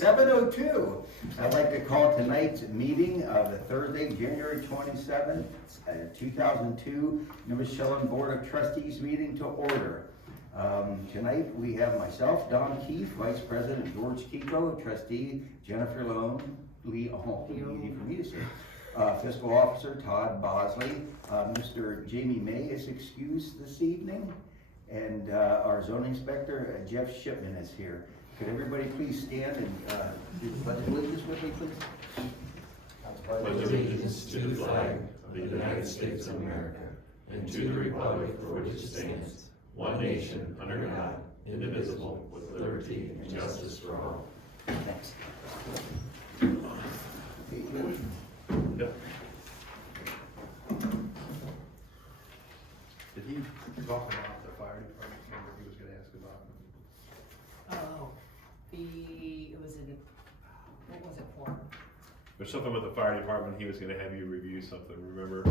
7:02. I'd like to call tonight's meeting of the Thursday, January 27th, 2002, Nimishillen Board of Trustees meeting to order. Tonight we have myself, Don Keefe, Vice President George Kiko, Trustee Jennifer easy for me to say. Fiscal Officer Todd Bosley, Mr. Jamie May is excused this evening, and our zoning inspector Jeff Shipman is here. Could everybody please stand and do the pledge of allegiance with me, please? Pledge allegiance to the flag of the United States of America and to the republic for which it stands, one nation, under God, indivisible, with liberty and justice for all. Thanks. Yep. Did he talk about the fire department? Remember he was gonna ask about? Oh, it was in, what was it for? There's something with the fire department, he was gonna have you review something, remember?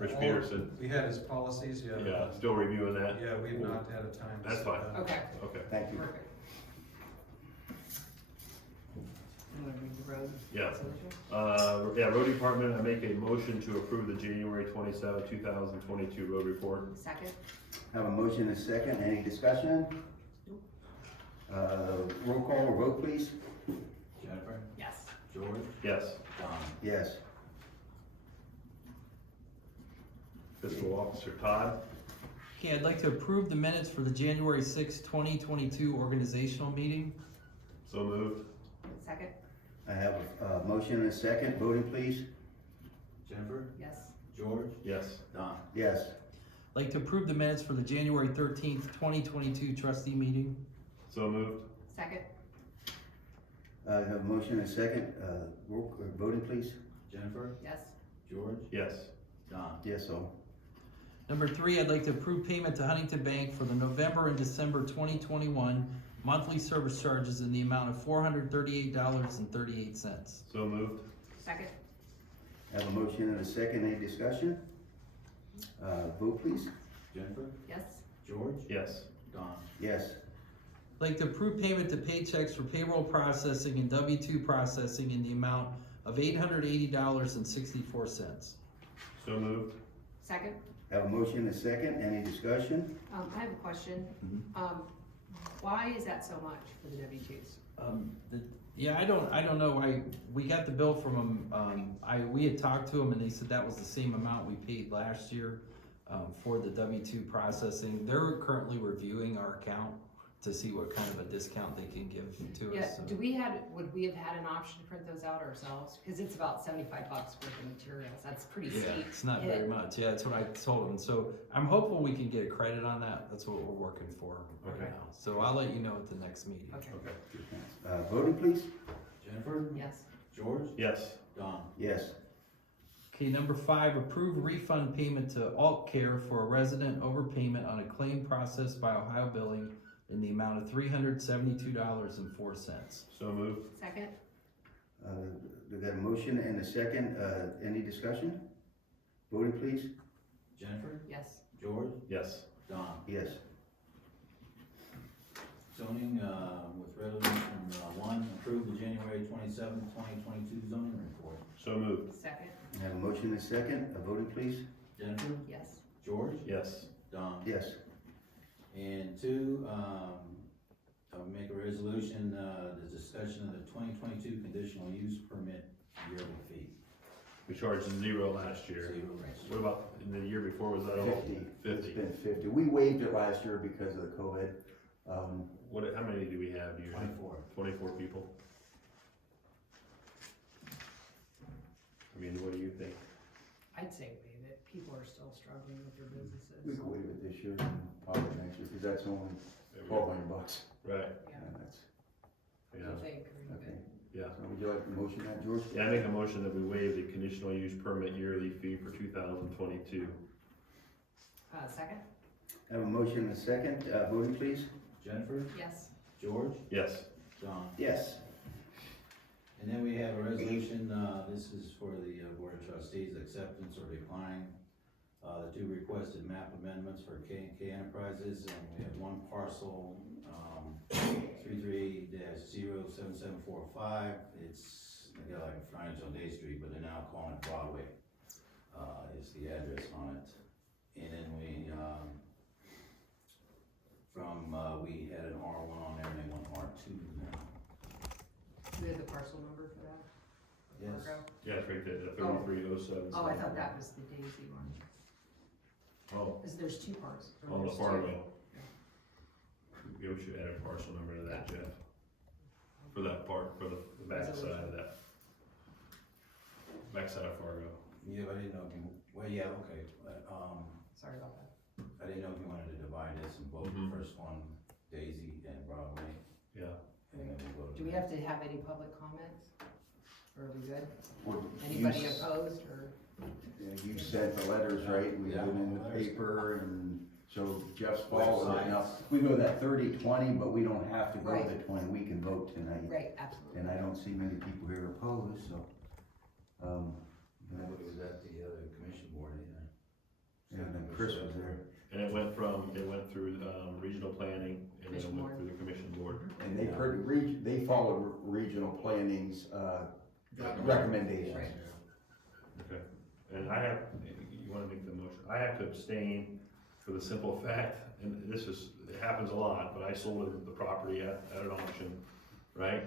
Rich Peterson, We had his policies, yeah. yeah, still reviewing that? Yeah, we've not had a time. to That's sit fine. down. Okay, Okay, Thank you. perfect. You wanna read the road? yeah. resolution? Yeah, road department, I make a motion to approve the January 27, 2022 road report. Second? Have a motion and a second. Any discussion? Roll call or vote, please. Jennifer, Yes. George, Yes. Don. Yes. Fiscal Officer Todd, Okay, I'd like to approve the minutes for the January 6, 2022 organizational meeting. so moved. Second? I have a motion and a second. Voting, please. Jennifer, Yes. George, Yes. Don. Yes. I'd like to approve the minutes for the January 13th, 2022 trustee meeting. So moved. Second? I have a motion and a second. Voting, please. Jennifer, Yes. George, Yes. Don. Yes, so. Number 3, I'd like to approve payment to Huntington Bank for the November and December 2021 monthly service charges in the amount of $438.38. So moved. Second? I have a motion and a second. Any discussion? Vote, please. Jennifer, Yes. George, Yes. Don. Yes. I'd like to approve payment to Paychecks for payroll processing and W-2 processing in the amount of $880.64. So moved. Second? I have a motion and a second. Any discussion? I have a question. Why is that so much for the W-2s? Yeah, I don't know why, we got the bill from them, we had talked to them and they said that was the same amount we paid last year, for the W-2 processing. They're currently reviewing our account to see what kind of a discount they can give to Yeah, us. so. would we have had an option to print those out ourselves? Cause it's about $75 worth of materials, that's pretty Yeah, steep. it's not very much, yeah, that's what I told them, so I'm hopeful we can get a credit on that, that's what we're working for right Okay. now. So I'll let you know at the next meeting. Okay, Voting, please. Jennifer, yes. George, Yes. Don. Yes. Okay, number 5, approve refund payment to Alt Care for a resident overpayment on a claim processed by Ohio Billing in the amount of $372.04. So moved. Second? We got a motion and a second. Any discussion? Voting, please. Jennifer, Yes. George, Yes. Don. Yes. Zoning, with resolution 1, approve the January 27, 2022 zoning report. So moved. Second? I have a motion and a second. Voting, please. Jennifer, Yes. George, Yes. Don. Yes. And 2, I'll make a resolution, the discussion of the 2022 conditional use permit yearly fee. We charged 0 last year. 0. What about in the year before, was that all? 50. 50. It's been 50. We waived it last year because of the COVID. What, how many do we have usually? 24. 24 people. I mean, what do you think? I'd say waive it, people are still struggling with their We businesses. can waive it this year and probably next year because that's only $1,200. Right, Yeah, And that's, what do yeah, you think? Are you okay. good? yeah. So would you like to motion that, George? Yeah, I make a motion that we waive the conditional use permit yearly fee for 2022. Second? I have a motion and a second. Voting, please. Jennifer, Yes. George, Yes. Don. Yes. And then we have a resolution, this is for the Board of Trustees, acceptance or decline the 2 requested map amendments for K&K Enterprises, and we have 1 parcel 33-07745, they got like a frontage on Day Street, but they're now calling it Broadway, is the address on it. And then we had an R1 on there, and they want R2 now. Do we have the parcel number for that? Yes. Fargo? Yeah, it's right there, the 3307. Oh, I thought that was the Daisy one, Oh, cause there's two parts. or on the there's two. Fargo. Maybe we should add a parcel number to that, Jeff. For that part, for the back side of that. Back side of Fargo. Yeah, but I didn't know if you, well, yeah, okay, but, Sorry about that. I didn't know if you wanted to divide this in both, the Mhm. first one, Daisy and Broadway, Yeah. and then we'll go to. Do we have to have any public comments? Or are we good? Well, Anybody you opposed or? You sent the letters, right? We Yeah. put them in the paper, and so Jeff's following it. Now, we go that 30-20, but we don't have to go Right. the 20, we can vote tonight. Right, absolutely. And I don't see many people here opposed, so, Nobody was at the other commission board either. and then Chris was there. And it went through, regional planning, and then it Commission went board. through the commission board. And they followed regional planning's, recommendations. Right. Okay, and I have, you wanna make the motion, I have to abstain for the simple fact, and this is, it happens a lot, but I sold the property at an auction, right?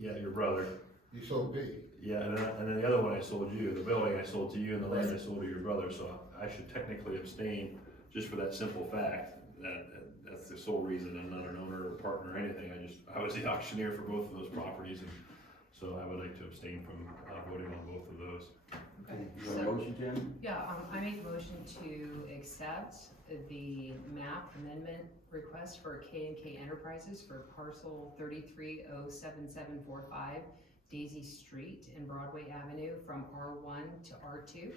Yeah, your brother, You sold me. yeah, and then the other one I sold you, the building I sold to you, and the land I sold to your brother, so I should technically abstain just for that simple fact, that's the sole reason, I'm not an owner or partner or anything, I was the auctioneer for both of those properties, and so I would like to abstain from voting on both of those. Okay, You got a so, motion, Jen? yeah, I make a motion to accept the map amendment request for K&K Enterprises for parcel 33-07745 Daisy Street and Broadway Avenue from R1 to R2.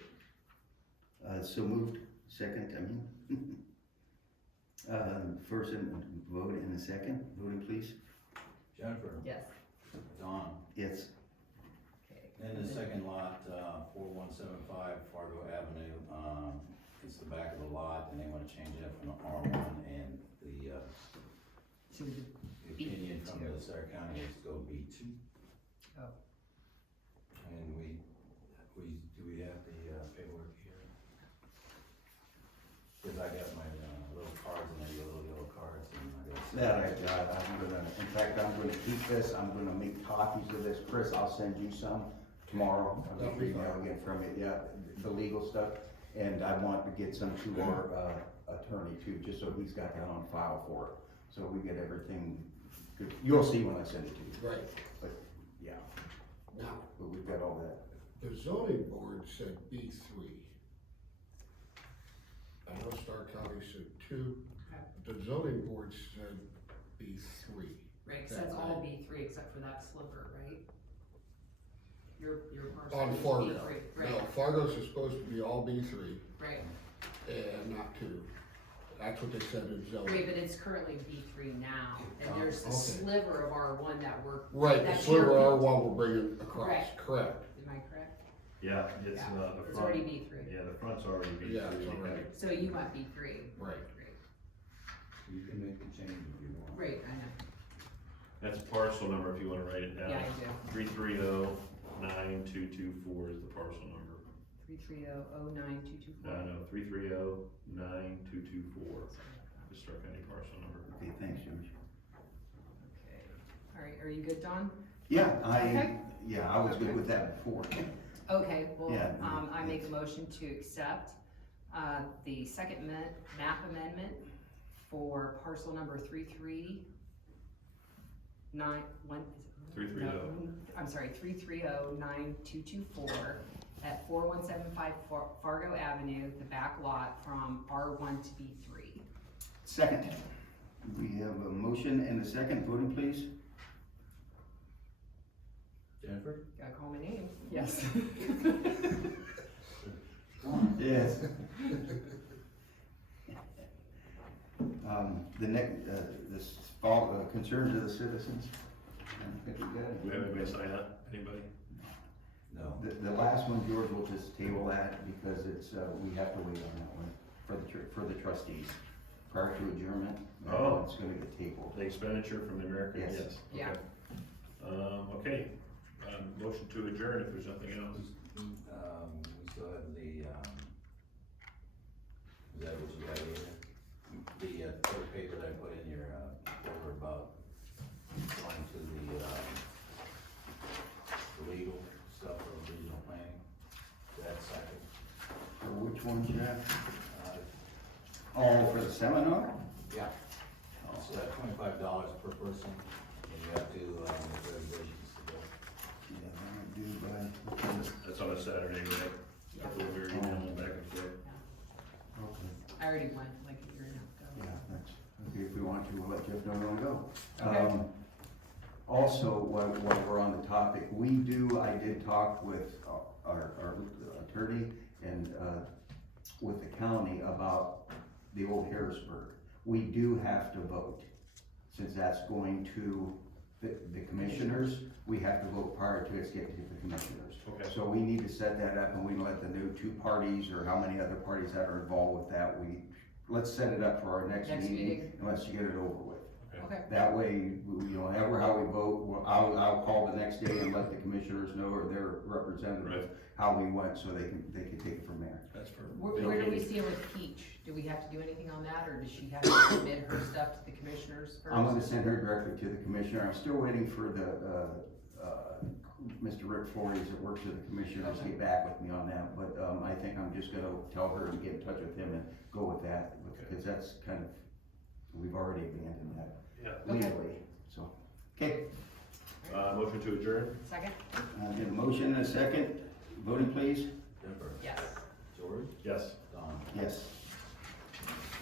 So moved, second, first vote in a second, voting please. Jennifer, Yes. Don, Yes. Okay. then the second lot, 4175 Fargo Avenue, it's the back of the lot, and they wanna change it from the R1, and the To the opinion from B2. the Stark County is go B2. Oh. And do we have the paperwork here? Cause I got my little cards, and they little yellow cards, and I got. That I got, in fact, I'm gonna keep this, I'm gonna make copies of this, Chris, I'll send you some tomorrow. That'd be I'll get from it, yeah, the legal stuff, and I want to get some to our, attorney too, just so he's got that on file for it, so we get everything good. You'll see when I send it to you, Right. but, yeah, Now, but we've got all that. the zoning board said B3. I know Stark County said 2. The zoning board said B3. Right, because that's all B3 except for that sliver, right? Your parcel On is Fargo. B3, No, right, Fargo's is supposed to be all B3 right. and not 2. That's what they said in Right, zoning. but it's currently B3 now, and Oh, there's a okay. sliver of R1 that we're. Right, the that's sliver your- R1 we're bringing across, Correct. correct. Am I correct? Yeah, it's, Yeah, the it's front, already B3. yeah, the front's already B3. Yeah, it's already, So you want B3? right. You can make the change if you want. Right, I know, That's parcel number if you wanna write it down. yeah, I do. 33092224 is the parcel number. 330-09224. No, 33092224, the Stark County parcel number. Okay, thanks, George. Okay, all right, are you good, Don? Yeah, Okay. I was good with that before. Okay, well, Yeah, I make a motion to accept, the second map amendment for parcel number 3309224 at 4175 Fargo Avenue, the back lot from R1 to B3. Second, we have a motion and a second, voting please. Jennifer? Gotta call my name. Yes. Yes. The next, concerns of the citizens. I think we got it. Do we have anybody sign up? Anybody? No. The last one, George, we'll just table that because it's, we have to wait on that one for the trustees. prior to adjournment. Oh. It's gonna get tabled. The expenditure from the American, Yes. yes. Yeah. Okay, motion to adjourn if there's nothing else. We still have the, is that what you got here? The, third paper that I put in your, folder about going to the legal stuff for regional planning, that cycle. For which one's that? Uh, Oh, for the seminar? Yeah. It's $25 per person, and you have to, make reservations to go. Yeah, I do, but. That's on a Saturday, right? After we were emailing back and forth. Okay. I already went like a year and a half ago. Yeah, that's, okay, if we want to, we'll let Jeff know we want to go. Okay. Also, while we're on the topic, I did talk with our attorney and, with the county about the old Harrisburg. We do have to vote, since that's going to the commissioners, we have to vote prior to its getting to the commissioners. Okay. So we need to set that up, and we let the new two parties, or how many other parties that are involved with that, let's set it up for our next Next meeting, meeting. and let's get it over with. Okay, That way, ever how we vote, I'll call the next day and let the commissioners know, or their representative, how we went, so they can take it from there. That's for. where do we stand with Peach? Do we have to do anything on that, or does she have to submit her stuff to the commissioners first? I'm gonna send her directly to the commissioner. I'm still waiting for Mr. Rick Flores that works with the commissioners to get back with me on that, but, I think I'm just gonna tell her to get in touch with him and go with that, because that's kind of, we've already abandoned that Yeah. legally, so. Okay, Motion to adjourn? Second? get a motion and a second. Voting please? Jennifer? Yes. George? Yes. Don? Yes.